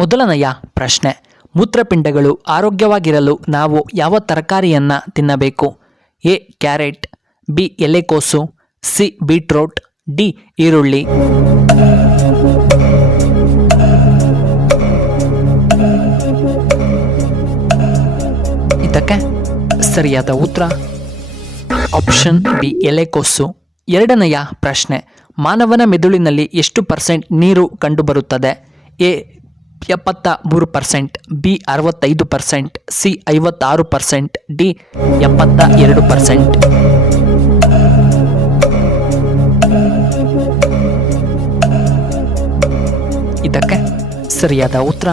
ಮೊದಲನೆಯ ಪ್ರಶ್ನೆ, ಮೂತ್ರಪಿಂಡಗಳು ಆರೋಗ್ಯವಾಗಿರಲು ನಾವು ಯಾವ ತರಕಾರಿಯನ್ನು ತಿನ್ನಬೇಕು? ಎ ಕ್ಯಾರೆಟ್, ಬಿ ಎಲೆಕೋಸು, ಸಿ ಬೀಟ್ರೋಟ್, ಡಿ ಈರುಳ್ಳಿ. ಇದಕ್ಕೆ ಸರಿಯಾದ ಉತ್ತರ ಆಪ್ಷನ್ ಬಿ ಎಲೆಕೋಸು. ಎರಡನೆಯ ಪ್ರಶ್ನೆ, ಮಾನವನ ಮೆದುಳಿನಲ್ಲಿ ಎಷ್ಟು % ನೀರು ಕಂಡುಬರುತ್ತದೆ? A 73%, B 65%, C 56%, D 72%. ಇದಕ್ಕೆ ಸರಿಯಾದ ಉತ್ತರ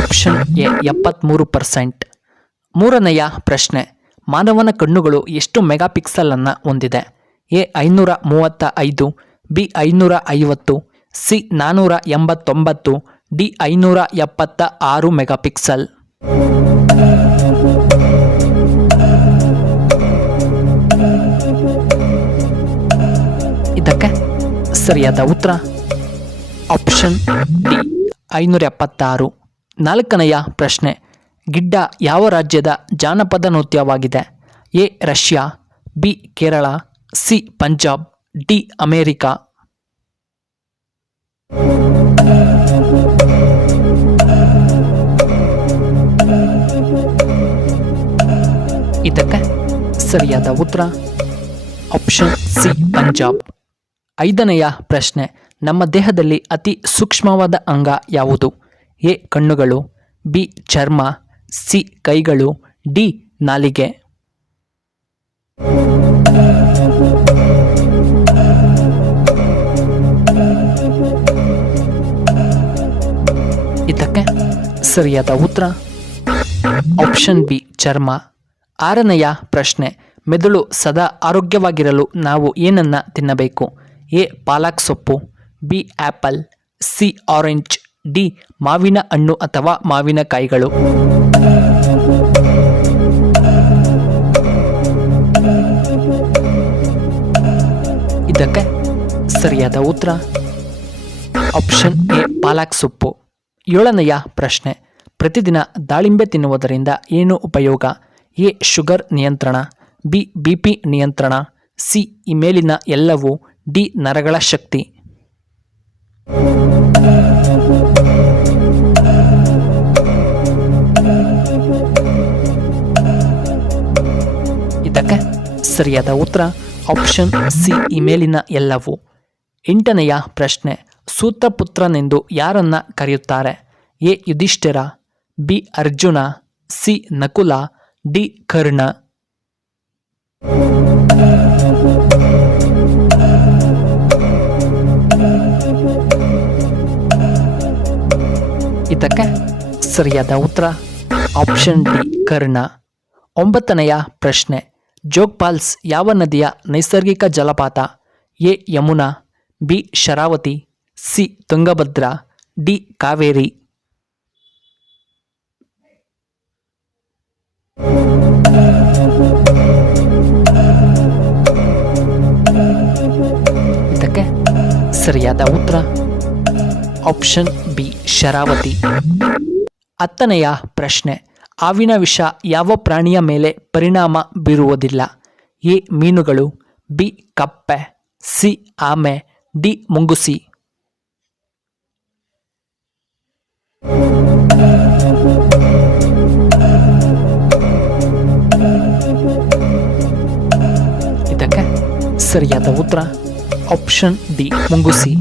ಆಪ್ಷನ್ ಎ 73%. ಮೂರನೆಯ ಪ್ರಶ್ನೆ, ಮಾನವನ ಕಣ್ಣುಗಳು ಎಷ್ಟು ಮೆಗಾಪಿಕ್ಸೆಲ್ ಅನ್ನು ಹೊಂದಿದೆ? A 535, B 550, C 489, D 576 megapixel. ಇದಕ್ಕೆ ಸರಿಯಾದ ಉತ್ತರ ಆಪ್ಷನ್ ಡಿ 576. ನಾಲ್ಕನೆಯ ಪ್ರಶ್ನೆ, ಗಿಡ್ಡ ಯಾವ ರಾಜ್ಯದ ಜಾನಪದ ನೃತ್ಯವಾಗಿದೆ? A Russia, B Kerala, C Punjab, D America. ಇದಕ್ಕೆ ಸರಿಯಾದ ಉತ್ತರ ಆಪ್ಷನ್ ಸಿ ಪಂಜಾಬ್. ಐದನೆಯ ಪ್ರಶ್ನೆ, ನಮ್ಮ ದೇಹದಲ್ಲಿ ಅತಿ ಸೂಕ್ಷ್ಮವಾದ ಅಂಗ ಯಾವುದು? ಎ ಕಣ್ಣುಗಳು, ಬಿ ಚರ್ಮ, ಸಿ ಕೈಗಳು, ಡಿ ನಾಲಿಗೆ. ಇದಕ್ಕೆ ಸರಿಯಾದ ಉತ್ತರ ಆಪ್ಷನ್ ಬಿ ಚರ್ಮ. ಆರನೆಯ ಪ್ರಶ್ನೆ, ಮೆದುಳು ಸದಾ ಆರೋಗ್ಯವಾಗಿರಲು ನಾವು ಏನನ್ನ ತಿನ್ನಬೇಕು? ಎ ಪಾಲಕ್ ಸೊಪ್ಪು, B apple, C orange, D ಮಾವಿನ ಹಣ್ಣು ಅಥವಾ ಮಾವಿನಕಾಯಿಗಳು. ಇದಕ್ಕೆ ಸರಿಯಾದ ಉತ್ತರ ಆಪ್ಷನ್ ಎ ಪಾಲಕ್ ಸೊಪ್ಪು. ಏಳನೆಯ ಪ್ರಶ್ನೆ, ಪ್ರತಿದಿನ ದಾಳಿಂಬೆ ತಿನ್ನುವುದರಿಂದ ಏನು ಉಪಯೋಗ? ಎ ಶುಗರ್ ನಿಯಂತ್ರಣ, ಬಿ BP ನಿಯಂತ್ರಣ, ಸಿ ಈ ಮೇಲಿನ ಎಲ್ಲವೂ, ಡಿ ನರಗಳ ಶಕ್ತಿ. ಇದಕ್ಕೆ ಸರಿಯಾದ ಉತ್ತರ ಆಪ್ಷನ್ ಸಿ ಈ ಮೇಲಿನ ಎಲ್ಲವೂ. ಎಂಟನೆಯ ಪ್ರಶ್ನೆ, ಸೂತಪುತ್ರನೆಂದು ಯಾರನ್ನ ಕರೆಯುತ್ತಾರೆ? A Yudhishthira, B Arjuna, C Nakula, D Karna. ಇದಕ್ಕೆ ಸರಿಯಾದ ಉತ್ತರ ಆಪ್ಷನ್ ಡಿ ಕರ್ಣ. ಒಂಬತ್ತನೆಯ ಪ್ರಶ್ನೆ, ಜೋಗ್ ಫಾಲ್ಸ್ ಯಾವ ನದಿಯ ನೈಸರ್ಗಿಕ ಜಲಪಾತ? A Yamuna, B Sharavati, C Tungabhadra, D Kaveri. ಇದಕ್ಕೆ ಸರಿಯಾದ ಉತ್ತರ ಆಪ್ಷನ್ ಬಿ ಶರಾವತಿ. ಹತ್ತನೆಯ ಪ್ರಶ್ನೆ, ಹಾವಿನ ವಿಷ ಯಾವ ಪ್ರಾಣಿಯ ಮೇಲೆ ಪರಿಣಾಮ ಬೀರುವುದಿಲ್ಲ? ಎ ಮೀನುಗಳು, ಬಿ ಕಪ್ಪೆ, ಸಿ ಆಮೆ, ಡಿ ಮುಂಗುಸಿ. ಇದಕ್ಕೆ ಸರಿಯಾದ ಉತ್ತರ ಆಪ್ಷನ್ ಡಿ ಮುಂಗುಸಿ.